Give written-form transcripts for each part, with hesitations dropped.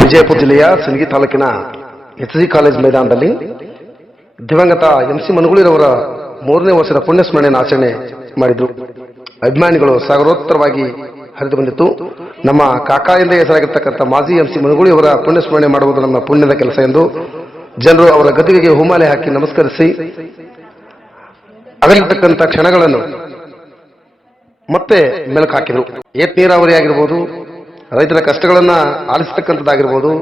ವಿಜಯಪುರ ಜಿಲ್ಲೆಯ ಸಿಂದಗಿ ತಾಲೂಕಿನ ಎಚ್.ಜಿ. ಕಾಲೇಜ್ ಮೈದಾನದಲ್ಲಿ ದಿವಂಗತ ಎಂ.ಸಿ. ಮನಗೂಳಿರವರ 3ನೇ ವರ್ಷದ ಪುಣ್ಯಸ್ಮರಣೆಯನ್ನು ಆಚರಣೆ ಮಾಡಿದ್ರು. ಅಭಿಮಾನಿಗಳು ಸಾಗರೋತ್ತರವಾಗಿ ಹರಿದು ಬಂದಿತ್ತು. ನಮ್ಮ ಕಾಕಾ ಎಂದೇ ಹೆಸರಾಗಿರ್ತಕ್ಕಂಥ ಮಾಜಿ ಎಂ.ಸಿ. ಮನಗೂಳಿ ಅವರ ಪುಣ್ಯಸ್ಮರಣೆ ಮಾಡುವುದು ನಮ್ಮ ಪುಣ್ಯದ ಕೆಲಸ ಎಂದು ಜನರು ಅವರ ಗದ್ದುಗೆಗೆ ಹೂಮಾಲೆ ಹಾಕಿ ನಮಸ್ಕರಿಸಿ ಅಗಲಿರ್ತಕ್ಕಂಥ ಕ್ಷಣಗಳನ್ನು ಮತ್ತೆ ಮೆಲುಕು ಹಾಕಿದರು. ಏತ್ ನೀರಾವರಿ ಆಗಿರ್ಬೋದು, ರೈತರ ಕಷ್ಟಗಳನ್ನ ಆಲಿಸತಕ್ಕಂಥದ್ದಾಗಿರ್ಬೋದು,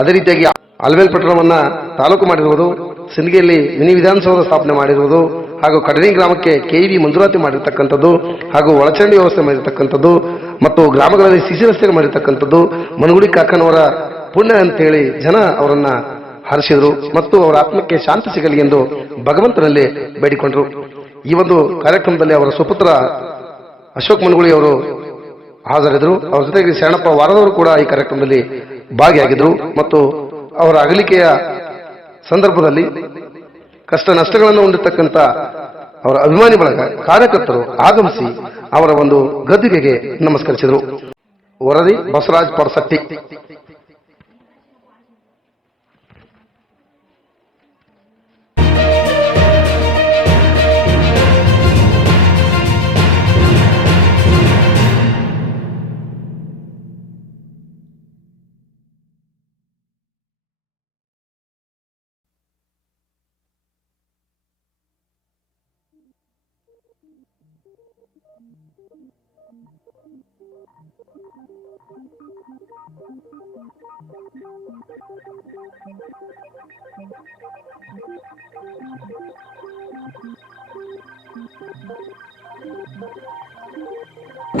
ಅದೇ ರೀತಿಯಾಗಿ ಅಲ್ವೇಲ್ ಪಟ್ಟಣವನ್ನ ತಾಲೂಕು ಮಾಡಿರುವುದು, ಸಿಂದಗಿಯಲ್ಲಿ ಮಿನಿ ವಿಧಾನಸೌಧ ಸ್ಥಾಪನೆ ಮಾಡಿರುವುದು, ಹಾಗೂ ಕಡನಿ ಗ್ರಾಮಕ್ಕೆ ಕೆಇಬಿ ಮಂಜೂರಾತಿ ಮಾಡಿರ್ತಕ್ಕಂಥದ್ದು, ಹಾಗೂ ಒಳಚರಂಡಿ ವ್ಯವಸ್ಥೆ ಮಾಡಿರ್ತಕ್ಕಂಥದ್ದು, ಮತ್ತು ಗ್ರಾಮಗಳಲ್ಲಿ ಸಿಸಿ ರಸ್ತೆ ಮಾಡಿರ್ತಕ್ಕಂಥದ್ದು ಮನಗೂಳಿ ಕಾಕನವರ ಪುಣ್ಯ ಅಂತೇಳಿ ಜನ ಅವರನ್ನ ಹರಿಸಿದರು ಮತ್ತು ಅವರ ಆತ್ಮಕ್ಕೆ ಶಾಂತಿ ಸಿಗಲಿ ಎಂದು ಭಗವಂತನಲ್ಲಿ ಬೇಡಿಕೊಂಡರು. ಈ ಒಂದು ಕಾರ್ಯಕ್ರಮದಲ್ಲಿ ಅವರ ಸುಪುತ್ರ ಅಶೋಕ್ ಮನಗೂಳಿ ಅವರು ಹಾಜರಿದ್ದರು. ಅವರ ಜೊತೆಗೆ ಶರಣಪ್ಪ ವಾರದವರು ಕೂಡ ಈ ಕಾರ್ಯಕ್ರಮದಲ್ಲಿ ಭಾಗಿಯಾಗಿದ್ದರು ಮತ್ತು ಅವರ ಅಗಲಿಕೆಯ ಸಂದರ್ಭದಲ್ಲಿ ಕಷ್ಟ ನಷ್ಟಗಳನ್ನು ಹೊಂದಿರತಕ್ಕಂಥ ಅವರ ಅಭಿಮಾನಿ ಬಳಗ ಕಾರ್ಯಕರ್ತರು ಆಗಮಿಸಿ ಅವರ ಒಂದು ಗದ್ದುಗೆಗೆ ನಮಸ್ಕರಿಸಿದರು. ವರದಿ ಬಸವರಾಜ್ ಪರಸಟ್ಟಿ.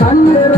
ಕನ್ನಡ